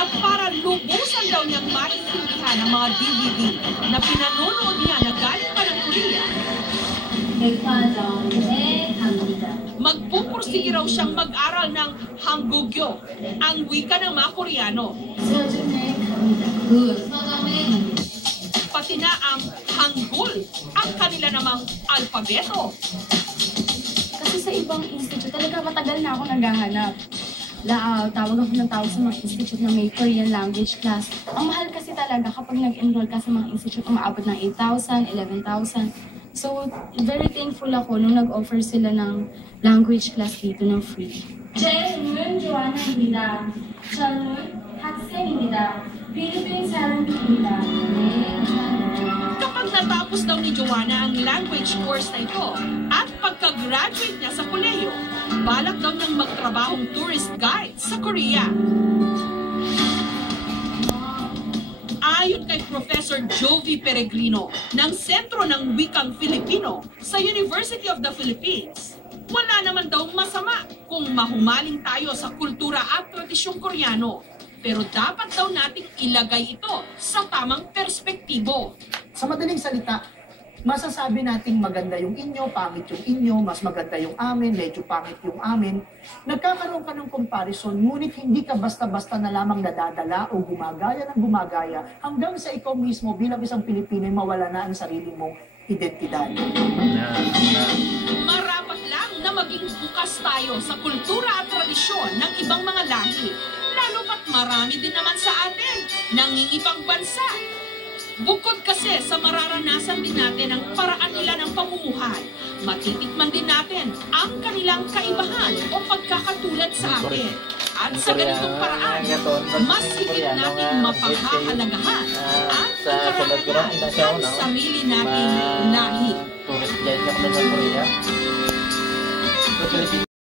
At para lubusan daw niyang maintindihan ang mga DVD na pinanonood niya na galing pa ng Korea, magpupursige raw siyang mag-aral ng Hangugyo, ang wika ng mga Koreano. Pati na ang Hangul, ang kanila namang alpabeto. Kasi sa ibang institute, talaga matagal na ako naghahanap. Tawag ako ng tawag sa mga institute na may Korean language class. Ang mahal kasi talaga kapag nag-enroll ka sa mga institute, umaabot ng 8,000, 11,000. So, very thankful ako nung nag-offer sila ng language class dito ng free. 제 이름은 조아나입니다. 저는 학생입니다. 필리핀 사람입니다. Kapag natapos daw ni Joanna ang language course na ito at pagka-graduate niya sa kolehiyo, balak daw niyang magtrabahong tourist guide sa Korea. Ayon kay Professor Jovi Peregrino ng Sentro ng Wikang Filipino sa University of the Philippines, wala naman daw masama kung mahumaling tayo sa kultura at tradisyong Koreano. Pero dapat daw nating ilagay ito sa tamang perspektibo. Sa madaling salita, masasabi nating maganda yung inyo, pangit yung inyo, mas maganda yung amin, medyo pangit yung amin. Nagkakaroon ka ng comparison, ngunit hindi ka basta-basta na lamang nadadala o gumagaya ng gumagaya hanggang sa ikaw mismo bilang isang Pilipino ay mawala na ang sarili mong identidad. Marapat lang na maging bukas tayo sa kultura at tradisyon ng ibang mga lahi, lalo pat marami din naman sa atin, nangingibang bansa. Bukod kasi sa mararanasan din natin ang paraan nila ng pamumuhay, matitikman din natin ang kanilang kaibahan o pagkakatulad sa atin. At sa ganitong paraan, mas higit natin mapaghahalagahan at ikararangan ang sarili nating lahi.